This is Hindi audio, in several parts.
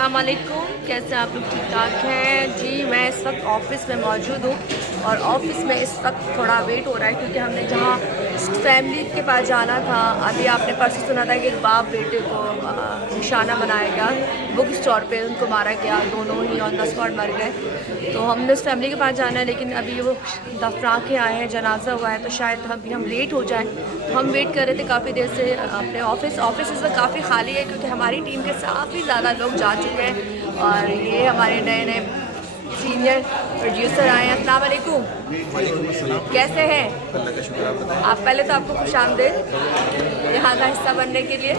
अस्सलाम वालेकुम, कैसे आप लोग? ठीक ठाक हैं जी। मैं इस वक्त ऑफ़िस में मौजूद हूँ और ऑफ़िस में इस वक्त थोड़ा वेट हो रहा है क्योंकि हमने जहाँ फैमिली के पास जाना था, अभी आपने परसों सुना था कि एक बाप बेटे को निशाना बनाया गया, बुक स्टोर पे उनको मारा गया, दोनों ही ऑन द स्पॉट मर गए। तो हमने उस फैमिली के पास जाना है, लेकिन अभी वो दफना के आए हैं, जनाजा हुआ है, तो शायद अभी हम लेट हो जाएँ। हम वेट कर रहे थे काफ़ी देर से अपने ऑफ़िस इस वक्त काफ़ी खाली है क्योंकि हमारी टीम के काफ़ी ज़्यादा लोग जा चुके हैं और ये हमारे नए नए सीनियर प्रोड्यूसर आए हैं। अस्सलाम वालेकुम। वालेकुम अस्सलाम। कैसे हैं अल्लाह का शुक्र, आप बताएं। आप? पहले तो आपको खुशामदीद यहाँ का हिस्सा बनने के लिए।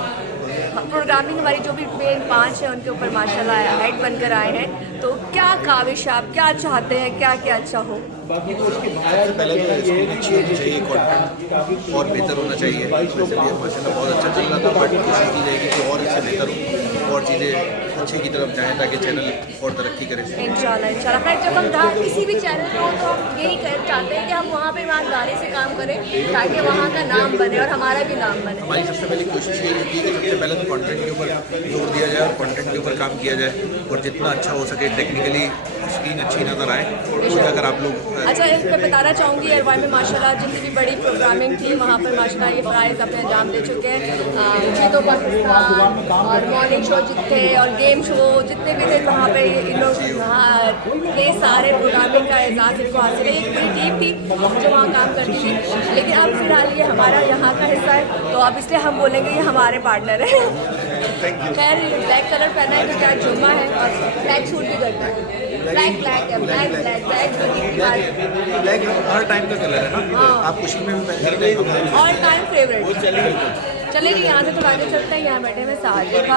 प्रोग्रामिंग हमारी जो भी मेन 5 है उनके ऊपर माशाल्लाह हेड बनकर आए हैं, तो क्या काविश आप क्या चाहते हैं, क्या क्या अच्छा हो? सबसे पहले तो स्क्रीन अच्छी होनी चाहिए, कंटेंट और बेहतर होना चाहिए। वैसे भी माशाल्लाह बहुत अच्छा चल रहा था, बट कोशिश की जाएगी कि और इससे बेहतर हो और चीज़ें अच्छे की तरफ जाएँ ताकि चैनल और तरक्की करे। इंशाल्लाह खैर, जब हम जहाँ किसी भी चैनल पे हो तो हम यही चाहते हैं कि हम वहाँ पे ईमानदारी से काम करें ताकि वहाँ का नाम बने और हमारा भी नाम बने। हमारी सबसे पहले कोशिश यही होती है कि सबसे पहले तो कंटेंट के ऊपर जोर दिया जाए और कंटेंट के ऊपर काम किया जाए और जितना अच्छा हो सके टेक्निकली स्क्रीन अच्छी नज़र आए। तो अगर आप लोग अच्छा, एक मैं बताना चाहूँगी एयरवाई में माशाल्लाह जितनी भी बड़ी प्रोग्रामिंग थी वहाँ पर माशाल्लाह ये प्राइज़ अपने अंजाम दे चुके हैं। जीतो पाकिस्तान और मॉर्निंग शो जितने और गेम शो जितने भी थे वहाँ पे इन लोग ये सारे प्रोग्रामिंग का एजाज़ इनको हासिल है। एक पूरी टीम थी जो वहाँ काम करती थी, लेकिन अब फिलहाल ये हमारा यहाँ का हिस्सा है, तो अब इसलिए हम बोलेंगे ये हमारे पार्टनर है। खैर, ब्लैक कलर पहना है क्योंकि आज जुम्मा है और ब्लैक सूट भी करना है। ब्लैक हर टाइम का कलर है ना। आप खुशी में भी पहनते हैं। All time favourite. चलेंगे यहाँ से तो आगे चलते हैं। यहाँ बैठे हुए साजिद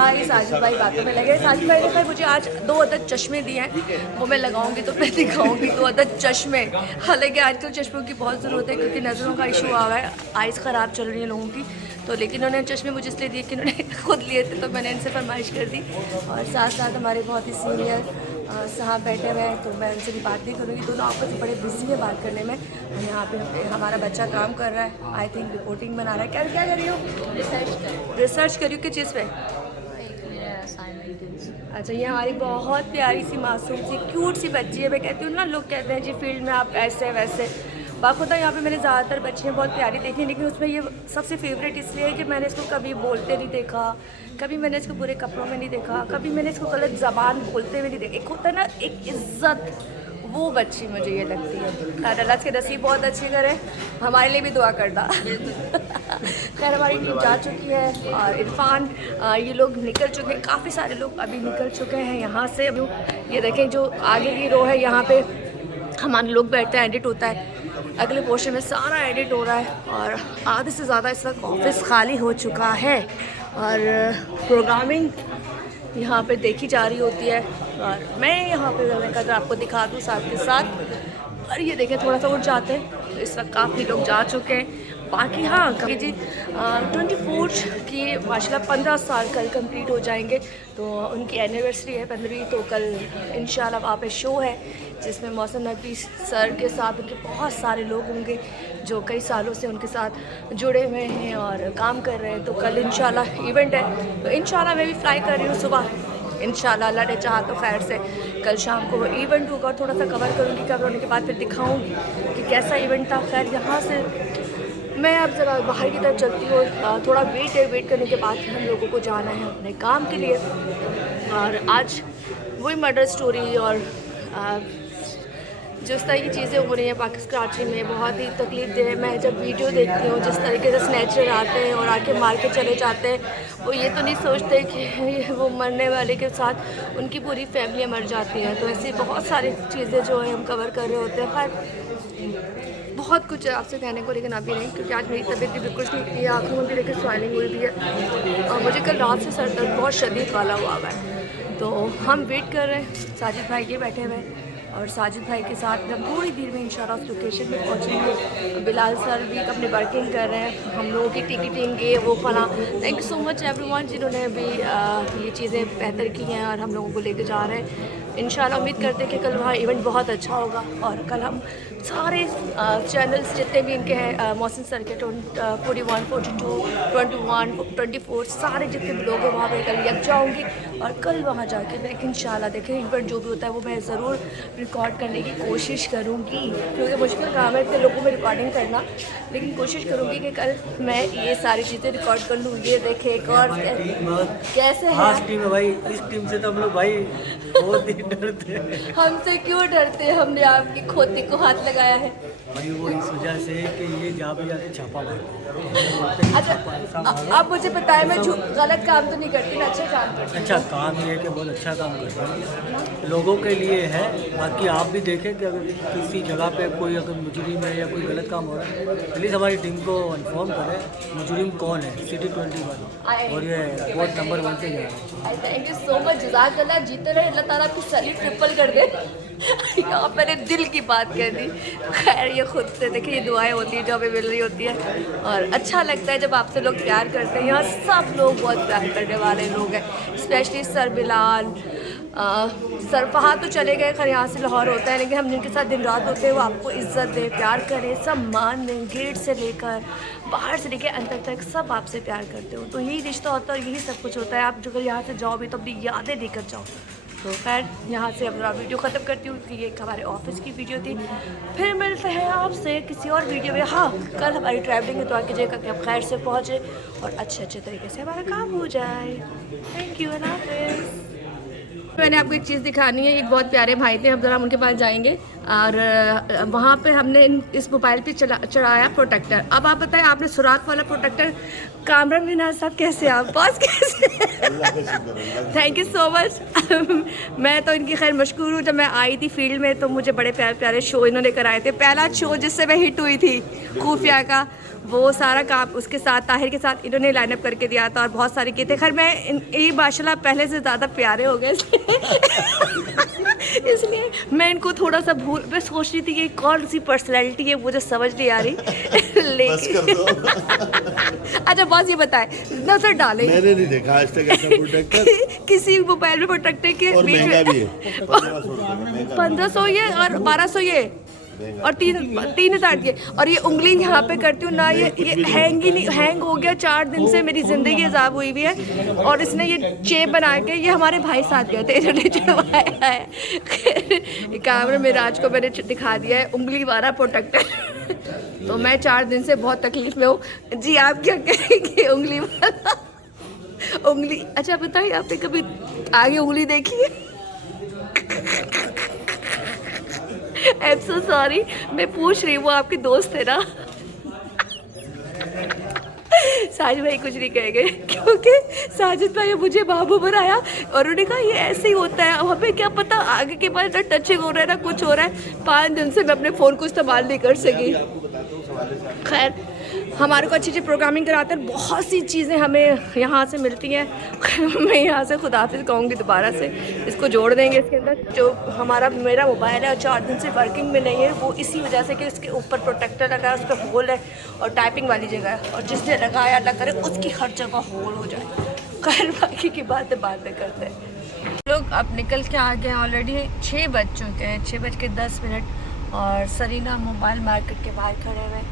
भाई बातों में लगे। साजिद भाई ने भाई मुझे आज 2 अदद चश्मे दिए हैं, वो मैं लगाऊंगी तो मैं दिखाऊंगी 2 अदद चश्मे। हालांकि आजकल चश्मों की बहुत ज़रूरत है क्योंकि नज़रों का इशू आ रहा है, आइज़ ख़राब चल रही है लोगों की, तो लेकिन उन्होंने चश्मे मुझे इसलिए दिए कि उन्होंने खुद लिए थे, तो मैंने इनसे फरमाइश कर दी। और साथ साथ हमारे बहुत ही सीनियर साहब बैठे हुए हैं, तो मैं उनसे भी बात नहीं करूँगी, दोनों आपस में बड़े बिजी है बात करने में। और यहाँ पे हमारा बच्चा काम कर रहा है, आई थिंक रिपोर्टिंग बना रहा है। क्या क्या कर रही हो? रिसर्च करी हो किस चीज़ पे? अच्छा, ये हमारी बहुत प्यारी सी मासूम सी क्यूट सी बच्ची है। मैं कहती हूँ ना, लोग कहते हैं जी फील्ड में आप ऐसे वैसे, बाखुदा यहाँ पे मैंने ज़्यादातर बच्चियाँ बहुत प्यारी देखी हैं, लेकिन उसमें ये सबसे फेवरेट इसलिए है कि मैंने इसको कभी बोलते नहीं देखा, कभी मैंने इसको बुरे कपड़ों में नहीं देखा, कभी मैंने इसको गलत ज़बान बोलते हुए नहीं देखा। एक होता है ना एक इज़्ज़त, वो बच्ची मुझे ये लगती है। खैर, अल्लाह के नसीब बहुत अच्छी करे, हमारे लिए भी दुआ करना। खैर, हमारी टीम जा चुकी है और इरफान ये लोग निकल चुके हैं, काफ़ी सारे लोग अभी निकल चुके हैं यहाँ से। अभी ये देखें जो आगे की रो है, यहाँ पे हमारे लोग बैठते हैं, एडिट होता है, अगले पोर्शन में सारा एडिट हो रहा है और आधे से ज़्यादा इस वक्त ऑफिस खाली हो चुका है और प्रोग्रामिंग यहाँ पे देखी जा रही होती है। और मैं यहाँ पे अगर आपको दिखा दूँ साथ के साथ, और ये देखें थोड़ा सा उठ जाते हैं, तो इस वक्त काफ़ी लोग जा चुके हैं। बाकी हाँ कि जी 24 की माशाल्लाह 15 साल कल कंप्लीट हो जाएंगे, तो उनकी एनिवर्सरी है 15वीं, तो कल इंशाल्लाह वहाँ पे शो है जिसमें मौसम नबी सर के साथ उनके बहुत सारे लोग होंगे जो कई सालों से उनके साथ जुड़े हुए हैं और काम कर रहे हैं। तो कल इंशाल्लाह इवेंट है, तो इंशाल्लाह मैं भी फ्लाई कर रही हूँ सुबह, इंशाल्लाह अल्लाह ने चाहा तो खैर से कल शाम को वो इवेंट होगा और थोड़ा सा कवर करूँगी, कवर होने के बाद फिर दिखाऊँगी कि कैसा इवेंट था। खैर, यहाँ से मैं अब ज़रा बाहर की तरफ चलती हूँ, थोड़ा वेट करने के बाद हम लोगों को जाना है अपने काम के लिए। और आज वही मर्डर स्टोरी और जिस तरह की चीज़ें हो रही हैं पाकिस्तान कराची में, बहुत ही तकलीफदेह है। मैं जब वीडियो देखती हूँ जिस तरीके से स्नैचर आते हैं और आके मार के चले जाते हैं, वो ये तो नहीं सोचते कि वो मरने वाले के साथ उनकी पूरी फैमिली मर जाती है। तो ऐसी बहुत सारी चीज़ें जो है हम कवर कर रहे होते हैं। खैर, बहुत कुछ है आपसे कहने को, लेकिन अभी नहीं, क्योंकि आज मेरी तबीयत भी बिल्कुल ठीक थी, आँखों में भी देखिए स्वेलिंग हुई भी है और मुझे कल रात से सर दर्द बहुत शदीद वाला हुआ है। तो हम वेट कर रहे हैं, साजिद भाई ये बैठे हुए हैं और साजिद भाई के साथ हम थोड़ी देर में इंशाल्लाह उस लोकेशन में पहुँचेंगे। बिलाल सर भी अपने वर्किंग कर रहे हैं, हम लोगों की टिकटिंग ये वो फला। Thank you so much everyone जिन्होंने भी ये चीज़ें बेहतर की हैं और हम लोगों को लेके जा रहे हैं। इंशाल्लाह उम्मीद करते हैं कि कल वहाँ इवेंट बहुत अच्छा होगा और कल हम सारे चैनल्स जितने भी इनके हैं, मोहसिन सर के 41, 42, 21, 24, सारे जितने भी लोग हैं वहाँ पर कल यकजा होंगी और कल वहाँ जाके मैं इंशाल्लाह देखें इवेंट जो भी होता है वो मैं ज़रूर रिकॉर्ड करने की कोशिश करूँगी, क्योंकि मुश्किल काम है इतने लोगों में रिकॉर्डिंग करना, लेकिन कोशिश करूँगी कि कल मैं ये सारी चीज़ें रिकॉर्ड कर लूँ। ये देखें एक और कैसे है टीम है भाई, इस टीम से तो हम लोग भाई बहुत ही डरते हैं। हमसे क्यों डरते हैं? हमने आपकी खोती को हाथ लगाया है भाई वो इस वजह से कि ये जहाँ पे जाके छापा मारते हैं। अच्छा अब मुझे पता है मैं गलत काम तो नहीं करती ना, अच्छा काम करती हूँ। अच्छा काम ये है कि बहुत अच्छा काम करता है, लोगों के लिए है। बाकी आप भी देखें कि अगर किसी जगह पे कोई अगर मुजरिम है या कोई गलत काम हो रहा है, प्लीज़ हमारी टीम को इन्फॉर्म करें मुजरिम कौन है, सिटी 21 और ये बहुत नंबर 1 से जा रहा है। थैंक यू सो मच, जज़ाकल्लाह। जीते रहे, अल्लाह ताला आपकी सैलरी ट्रिपल कर दे। यहाँ मैंने दिल की बात कह दी। खैर ये खुद से देखिए, ये दुआएं होती हैं जो हमें मिल रही होती है, और अच्छा लगता है जब आपसे लोग प्यार करते हैं। यहाँ सब लोग बहुत प्यार करने वाले लोग हैं, स्पेशली सर बिलाल सर। वहाँ तो चले गए, खैर यहाँ से लाहौर होता है, लेकिन हम जिनके साथ दिन रात होते हैं वो आपको इज़्ज़त दें, प्यार करें, सम्मान दें, गेट से लेकर बाहर से लेकर अंदर तक सब आपसे प्यार करते हो। तो यही रिश्ता होता है और यही सब कुछ होता है। आप जो अगर यहाँ से जाओ भी तो अपनी यादें लेकर जाओ। तो खैर यहाँ से अपना वीडियो ख़त्म करती हूँ कि ये एक हमारे ऑफिस की वीडियो थी। फिर मिलते हैं आपसे किसी और वीडियो में। हाँ, कल हमारी ट्रैवलिंग है तो आगे कीजिएगा कि हम खैर से पहुँचे और अच्छे तरीके से हमारा काम हो जाए। थैंक यू, अल्लाह हाफ़िज़। मैंने आपको एक चीज़ दिखानी है। एक बहुत प्यारे भाई थे, हम ज़रा उनके पास जाएंगे और वहाँ पे हमने इस मोबाइल पे चढ़ाया प्रोटेक्टर। अब आप बताएं, आपने सुराख वाला प्रोटेक्टर, कामरान मिनाज साहब कैसे, आप बॉस कैसे? Thank you so much. मैं तो इनकी खैर मशकूर हूँ। जब मैं आई थी फील्ड में तो मुझे बड़े प्यारे प्यारे शो इन्होंने कराए थे। पहला शो जिससे मैं हिट हुई थी खुफिया का, वो सारा काम उसके साथ ताहिर के साथ इन्होंने लाइनअप करके दिया था और बहुत सारे किए थे। खैर मैं ये माशाल्लाह पहले से ज़्यादा प्यारे हो गए इसलिए मैं इनको थोड़ा सा मैं सोच रही थी कि कौन सी पर्सनैलिटी है, मुझे समझ नहीं आ रही। लेकिन अच्छा बॉस ये बताए, नजर डालें, मैंने नहीं देखा आज तक ऐसा प्रोटेक्टर किसी मोबाइल में प्रोटेक्टर के बीच में 1500 ये और 1200 ये और 3000 की। और ये उंगली यहाँ पे करती हूँ ना, ये हैंग ही नहीं, हैंग हो गया 4 दिन से, मेरी ज़िंदगी अजाब हुई हुई है। और इसने ये चेप बना के, ये हमारे भाई साथ गए थे, इन्होंने चढ़वाया है। कैमरे में राज को मैंने दिखा दिया है उंगली वाला प्रोटेक्टर। तो मैं 4 दिन से बहुत तकलीफ में हूँ जी। आप क्या करेंगे उंगली वाला? उंगली अच्छा बताइए, आपने कभी आगे उंगली देखी है? आई एम सो सॉरी, मैं पूछ रही हूँ, वो आपके दोस्त है ना? साजिद भाई कुछ नहीं कहेंगे क्योंकि साजिद भाई मुझे बाबू बनाया और उन्होंने कहा ये ऐसे ही होता है। अब हमें क्या पता आगे के बाद ना टचिंग हो रहा है ना कुछ हो रहा है। 5 दिन से मैं अपने फ़ोन को इस्तेमाल नहीं कर सकी। खैर हमारे को अच्छी अच्छी प्रोग्रामिंग कराते हैं, बहुत सी चीज़ें हमें यहाँ से मिलती हैं। मैं यहाँ से खुदाफिज़ कहूँगी, दोबारा से इसको जोड़ देंगे इसके अंदर। जो मेरा मोबाइल है और 4 दिन से वर्किंग में नहीं है, वो इसी वजह से कि उसके ऊपर प्रोटेक्टर लगा है, उस पर होल है और टाइपिंग वाली जगह है, और जिसने लगाया अल्लाह करे उसकी हर जगह होल हो जाए। खैर बाकी की बातें बाद में करते हैं। लोग अब निकल के आ गए, ऑलरेडी 6 बज चुके हैं, 6:10 और सरीना मोबाइल मार्केट के बाहर खड़े हुए।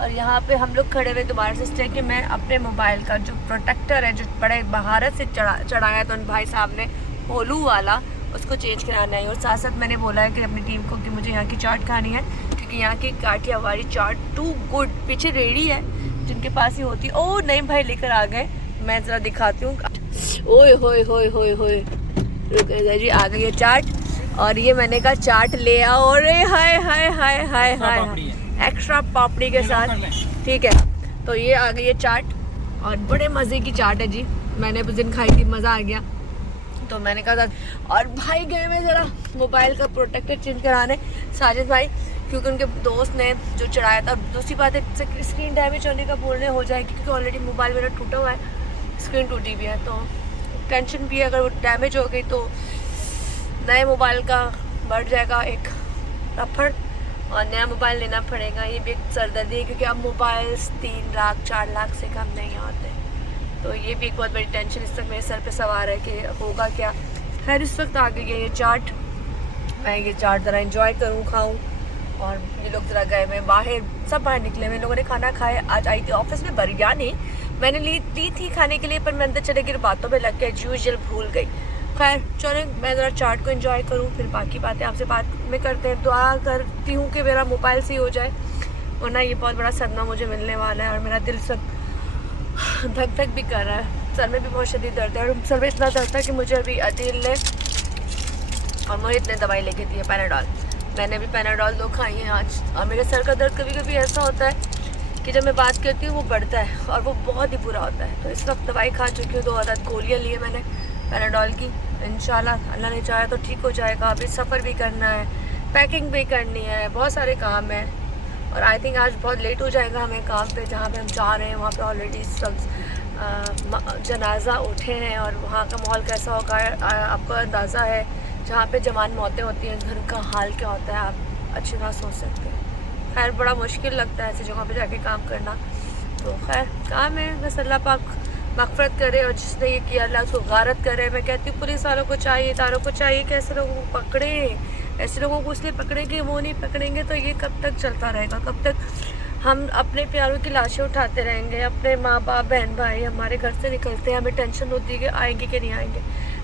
और यहाँ पे हम लोग खड़े हुए दोबारा से इसलिए कि मैं अपने मोबाइल का जो प्रोटेक्टर है, जो बड़े महारत से चढ़ाया तो उन भाई साहब ने होलू वाला, उसको चेंज कराना है। और साथ साथ मैंने बोला है कि अपनी टीम को कि मुझे यहाँ की चाट खानी है, क्योंकि यहाँ की काठियावाड़ी चाट टू गुड। पीछे रेडी है जिनके पास ही होती है। ओ नहीं भाई लेकर आ गए, मैं ज़रा दिखाती हूँ। ओए होए होए होए होए, रुक जी, आ गई है चाट। और ये मैंने कहा चाट ले आओ, और हाय हाय हाय हाय हाय, एक्स्ट्रा पापड़ी के साथ, ठीक है। तो ये आ गई है चाट और बड़े मज़े की चाट है जी। मैंने उस दिन खाई थी, मज़ा आ गया, तो मैंने कहा था। और भाई गए मैं ज़रा मोबाइल का प्रोटेक्टर चेंज कराने, साजिद भाई, क्योंकि उनके दोस्त ने जो चढ़ाया था। दूसरी बात है स्क्रीन डैमेज होने का बोलने हो जाएगी, क्योंकि ऑलरेडी मोबाइल मेरा टूटा हुआ है, स्क्रीन टूटी हुई है, तो टेंशन भी है अगर वो डैमेज हो गई तो नए मोबाइल का बढ़ जाएगा एक रफड़ और नया मोबाइल लेना पड़ेगा। ये भी एक सरदर्दी है, क्योंकि अब मोबाइल 3 लाख 4 लाख से कम नहीं आते। तो ये भी एक बहुत बड़ी टेंशन इस वक्त मेरे सर पे सवार है कि होगा क्या। खैर इस वक्त आ गई है ये चाट, मैं ये चाट ज़रा इंजॉय करूँ, खाऊँ। और ये लोग ज़रा गए, मैं बाहर, सब बाहर निकले, मैं लोगों ने खाना खाया। आज आई थी ऑफिस में बिरयानी, मैंने ली थी खाने के लिए, पर मैं अंदर चले गई, बातों में लग के एज यूजुअल भूल गई। खैर चलो मैं ज़रा चाट को एंजॉय करूँ, फिर बाकी बातें आपसे बाद में करते हैं। दुआ करती हूँ कि मेरा मोबाइल सही हो जाए, वरना ये बहुत बड़ा सदमा मुझे मिलने वाला है। और मेरा दिल सब धक धक भी कर रहा है, सर में भी बहुत शदीद दर्द है। और सर में इतना दर्द है कि मुझे अभी अदील ने और मोहित ने दवाई लेके दी है, पैनाडॉल। मैंने भी पैनाडॉल 2 खाई है आज। और मेरे सर का दर्द कभी कभी ऐसा होता है कि जब मैं बात करती हूँ वो बढ़ता है और वो बहुत ही बुरा होता है। तो इस वक्त दवाई खा चुकी हूँ, 2 अदद गोलियाँ लिए मैंने पैनाडॉल की। इंशाल्लाह अल्लाह ने चाहा तो ठीक हो जाएगा। अभी सफ़र भी करना है, पैकिंग भी करनी है, बहुत सारे काम हैं। और आई थिंक आज बहुत लेट हो जाएगा हमें काम पे, जहाँ पे हम जा रहे हैं वहाँ पे ऑलरेडी इस वक्त जनाजा उठे हैं। और वहाँ का माहौल कैसा होगा आपको अंदाज़ा है। जहाँ पे जवान मौतें होती हैं, घर का हाल क्या होता है आप अच्छी तरह सोच सकते हैं। खैर बड़ा मुश्किल लगता है ऐसी जगहों पे जाके काम करना। तो खैर काम है, बस अल्लाह पाक मग़फ़िरत करे और जिसने ये किया अल्लाह उसको गारत करे। मैं कहती हूँ पुलिस वालों को चाहिए, तारों को चाहिए कि ऐसे लोगों को पकड़े। ऐसे लोगों को इसलिए पकड़ेंगे, वो नहीं पकड़ेंगे तो ये कब तक चलता रहेगा? कब तक हम अपने प्यारों की लाशें उठाते रहेंगे? अपने माँ बाप बहन भाई हमारे घर से निकलते हैं, हमें टेंशन होती है कि आएंगे कि नहीं आएंगे।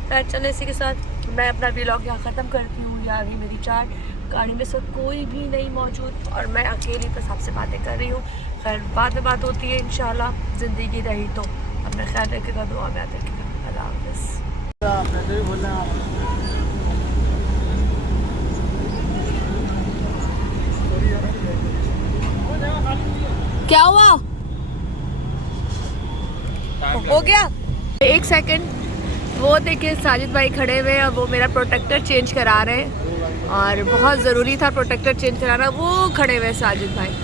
खैर चलो इसी के साथ मैं अपना व्लॉग यहाँ ख़त्म करती हूँ। ये आ गई मेरी चाट, गाड़ी में सब कोई भी नहीं मौजूद और मैं अकेली बस आपसे बातें कर रही हूँ। खैर बाद में बात होती है इंशाल्लाह, ज़िंदगी रही तो। अपना ख्याल रखिएगा, दुआ में याद रखिएगा। अल्लाह हाफ़िज़। क्या हुआ? हो गया? 1 सेकंड। वो देखिए साजिद भाई खड़े हुए हैं और वो मेरा प्रोटेक्टर चेंज करा रहे हैं और बहुत ज़रूरी था प्रोटेक्टर चेंज कराना। वो खड़े हुए साजिद भाई।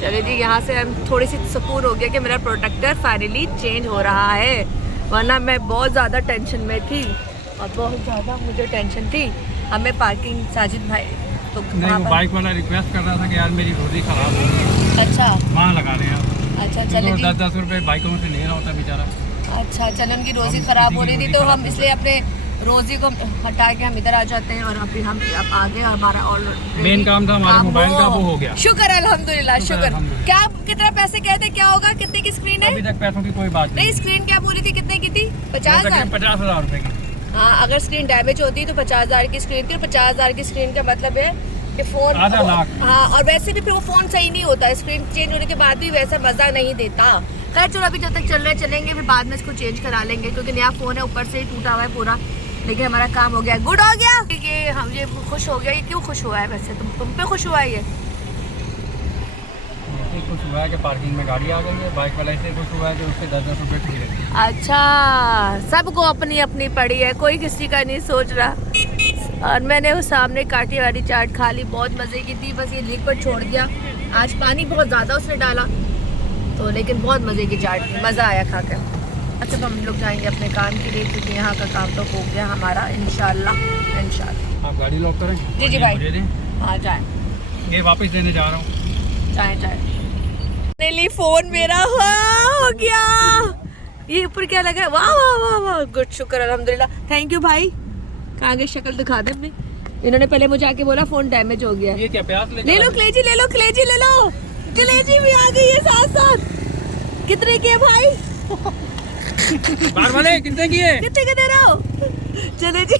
चलिए जी यहाँ से हम थोड़ी सी सुकून हो गया कि मेरा प्रोटेक्टर फाइनली चेंज हो रहा है, वरना मैं बहुत ज़्यादा टेंशन में थी और बहुत ज़्यादा मुझे टेंशन थी। हमें पार्किंग साजिद भाई तो नहीं, वो बाइक वाला रिक्वेस्ट कर रहा था कि यार मेरी रोजी ख़राब हो गई। अच्छा वहाँ लगा रहे हैं। अच्छा चलिए जी। 10-10 रुपये बाइकों से ले रहा होता बेचारा। अच्छा चलो उनकी रोज़ी ख़राब हो रही थी तो हम इसलिए अपने रोज़ी को हटा के हम इधर आ जाते हैं। और अभी हम अब आगे हमारा और मेन काम था हमारे मोबाइल का, वो हो गया। शुक्र अल्हम्दुलिल्लाह शुक्र। अल्हम्दुलिल्लाह। क्या कितना पैसे कहे थे, क्या होगा, कितने की स्क्रीन है? अभी तक पैसों की कोई बात नहीं, स्क्रीन क्या बोली थी, कितने की थी? 50,000। 50,000 रुपये की। हाँ अगर स्क्रीन डैमेज होती तो 50,000 की स्क्रीन थी। और 50,000 की स्क्रीन का मतलब है कि फ़ोन आधा लाख। हाँ, और वैसे भी फिर वो फ़ोन सही नहीं होता, स्क्रीन चेंज होने के बाद भी वैसा मज़ा नहीं देता। खैर चलो अभी जब तक चल रहे चलेंगे, फिर बाद में इसको चेंज करा लेंगे क्योंकि नया फ़ोन है, ऊपर से ही टूटा हुआ है पूरा। लेकिन हमारा काम हो गया, गुड हो गया। ये हम ये खुश हो गया। ये क्यों खुश हुआ है वैसे? तुम पे खुश हुआ है ये? खुश हुआ है कि पार्किंग में गाड़ी आ गई है। बाइक वाला इसलिए खुश हुआ है कि उससे 10-10 रुपये फ्री है। अच्छा सबको अपनी अपनी पड़ी है, कोई किसी का नहीं सोच रहा। और मैंने वो सामने काटी वाली चाट खा ली, बहुत मज़े की थी। बस ये लिक्विड छोड़ दिया, आज पानी बहुत ज़्यादा उसने डाला तो, लेकिन बहुत मज़े की चाट थी, मज़ा आया खा कर। अच्छा तो हम लोग जाएंगे अपने काम के लिए क्योंकि यहाँ का काम तो हो गया हमारा इंशाल्लाह इंशाल्लाह। आप गाड़ी लॉक करें। जी जी भाई। मुझे दें। हाँ जाए ये वापस देने जा रहा हूँ। जाए फाइनली फ़ोन मेरा हो गया। ये ऊपर क्या लगा है? वाह वाह वाह वाह, गुड शुक्र अल्हम्दुलिल्लाह। थैंक यू भाई। कहाँ गई शक्ल दिखा दे अपनी। इन्होंने पहले मुझे आके बोला फ़ोन डैमेज हो गया। ये क्या प्यास ले लो कलेजी, ले लो कलेजी, ले लो कलेजी भी आ गई है साथ साथ। कितने की है भाई? बार वाले कितने की है? कितने के दे रहे हो? चले जी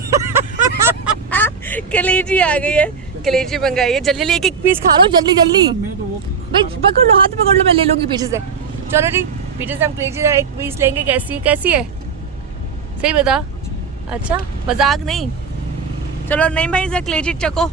कलेजी आ गई है, कलेजी मंगाई है। जल्दी एक एक पीस खा लो, जल्दी जल्दी मैं तो वो भाई। पकड़ लो, हाथ पकड़ लो, मैं ले लूंगी पीछे से। चलो जी पीछे से हम कलेजी एक पीस लेंगे। कैसी है सही बता? अच्छा मजाक नहीं। चलो नहीं भाई, कलेजी चको।